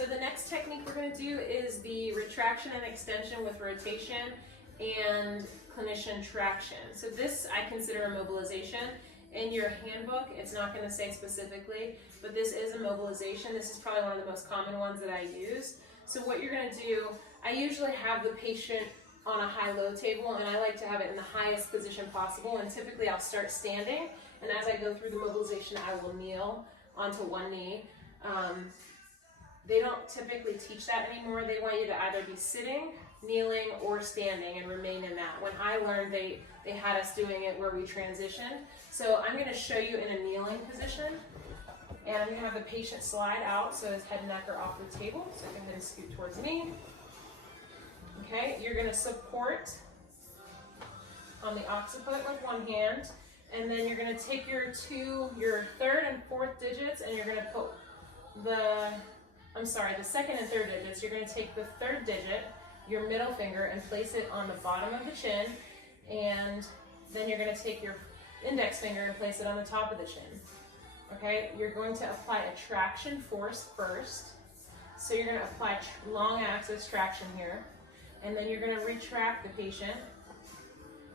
So the next technique we're going to do is the retraction and extension with rotation and clinician traction. So this I consider a mobilization. In your handbook, it's not going to say specifically, but this is a mobilization. This is probably one of the most common ones that I use. So what you're going to do, I usually have the patient on a high-low table, and I like to have it in the highest position possible, and typically I'll start standing, and as I go through the mobilization, I will kneel onto one knee. They don't typically teach that anymore. They want you to either be sitting, kneeling, or standing and remain in that. When I learned, they had us doing it where we transitioned. So I'm going to show you in a kneeling position, and I'm going to have the patient slide out so his head and neck are off the table. So go ahead and scoot towards me. Okay, you're going to support on the occiput with one hand, and then you're going to take your third and fourth digits, and you're going to put the second and third digits. You're going to take the third digit, your middle finger, and place it on the bottom of the chin, and then you're going to take your index finger and place it on the top of the chin. Okay, you're going to apply a traction force first. So you're going to apply long axis traction here, and then you're going to retract the patient,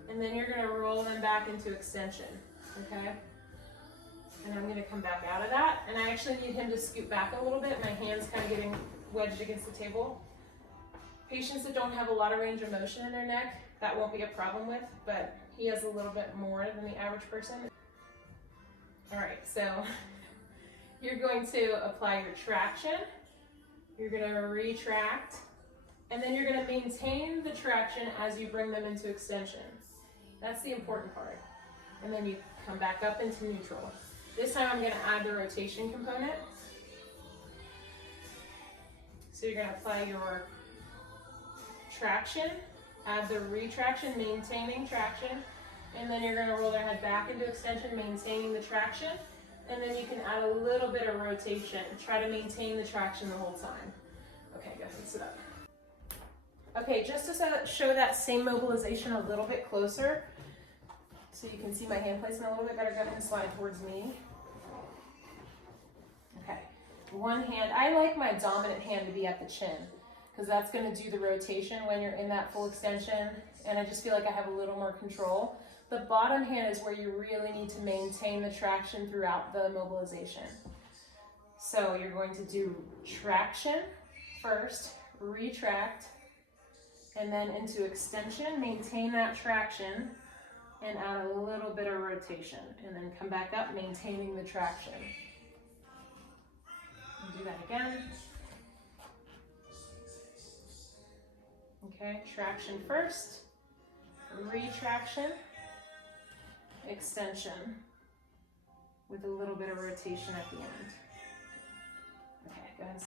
and then you're going to roll them back into extension. Okay? And I'm going to come back out of that, and I actually need him to scoot back a little bit. My hand's kind of getting wedged against the table. Patients that don't have a lot of range of motion in their neck, that won't be a problem with, but he has a little bit more than the average person. All right, so you're going to apply your traction, you're going to retract, and then you're going to maintain the traction as you bring them into extension. That's the important part. And then you come back up into neutral. This time I'm going to add the rotation component. So you're going to apply your traction, add the retraction, maintaining traction, and then you're going to roll their head back into extension, maintaining the traction, and then you can add a little bit of rotation. Try to maintain the traction the whole time. Okay, go ahead and sit up. Okay, just to show that same mobilization a little bit closer, so you can see my hand placement a little bit better, go ahead and slide towards me. Okay, one hand, I like my dominant hand to be at the chin, because that's going to do the rotation when you're in that full extension, and I just feel like I have a little more control. The bottom hand is where you really need to maintain the traction throughout the mobilization. So you're going to do traction first, retract, and then into extension, maintain that traction, and add a little bit of rotation, and then come back up, maintaining the traction. And do that again. Okay, traction first, retraction, extension, with a little bit of rotation at the end. Okay, go ahead and